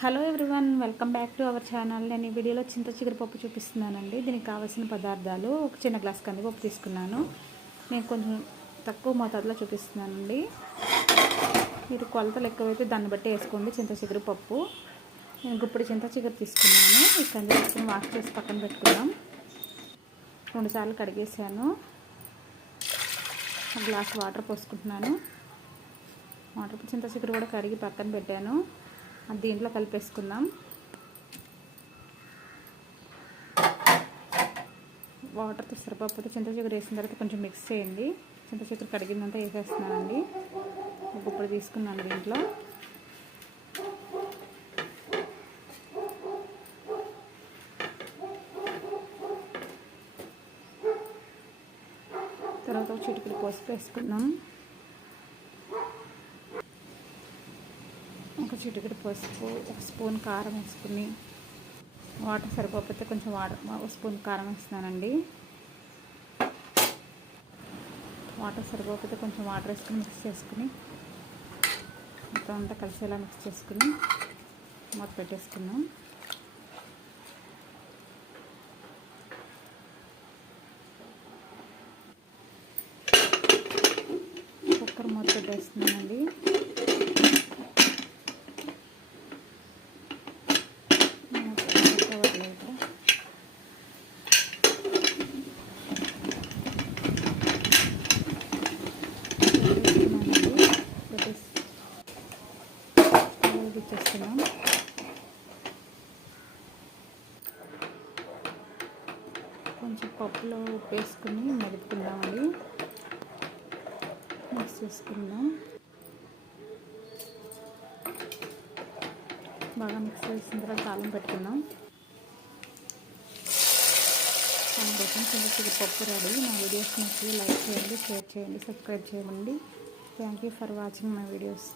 Hello everyone welcome back to our channel. నేను ఈ వీడియోలో చింత చిగురుపప్పు చూపిస్తున్నానండి. దీనికి కావాల్సిన పదార్థాలు ఒక చిన్న గ్లాస్ కందిపప్పు తీసుకున్నాను. నేను కొంచెం తక్కువ మోతాదులో చూపిస్తున్నానండి. మీరు కొలతలు ఎక్కువైతే దాన్ని బట్టి వేసుకోండి చింత చిగురుపప్పు నేను గుప్పుడు చింత చిగురు తీసుకున్నాను. ఈ కందిపప్పుని వాష్ చేసి పక్కన పెట్టుకున్నాం రెండుసార్లు కడిగేసాను. గ్లాస్ వాటర్ పోసుకుంటున్నాను. వాటర్ చింత చిగురు కూడా కడిగి పక్కన పెట్టాను. అది దీంట్లో కలిపేసుకుందాం. వాటర్తో సరిపోతే చింత చిగురు వేసిన తర్వాత కొంచెం మిక్స్ చేయండి. చింత చిగురు కడిగిందంతా వేసేస్తున్నానండి. ఇప్పుడు తీసుకున్నాను దీంట్లో. తర్వాత చిటికలు పసుపు వేసుకున్నాం ఒక చిటికెడు పసుపు ఒక స్పూన్ కారం వేసుకుని వాటర్ సరిపోతే కొంచెం వాటర్ ఒక స్పూన్ కారం వేస్తున్నానండి. వాటర్ సరిపోతే కొంచెం వాటర్ వేసుకుని మిక్స్ చేసుకుని మొత్తం అంతా కలిసేలా మిక్స్ చేసుకుని మొత్తం పెట్టేసుకున్నాం కుక్కర్ మూత పెట్టేస్తున్నానండి. ఇచ్చేస్తున్నాం కొంచెం పప్పులో ఉప్పు వేసుకుని మెదుపుకుందామండి మిక్స్ చేసుకుందాం. బాగా మిక్స్ చేసిన తర్వాత తాళం పెట్టుకుందాం. అందుకోసం చిన్న చిన్న పప్పు రెడీ. నా వీడియోస్ నచ్చి లైక్ చేయండి షేర్ చేయండి సబ్స్క్రైబ్ చేయండి thank you for watching my videos.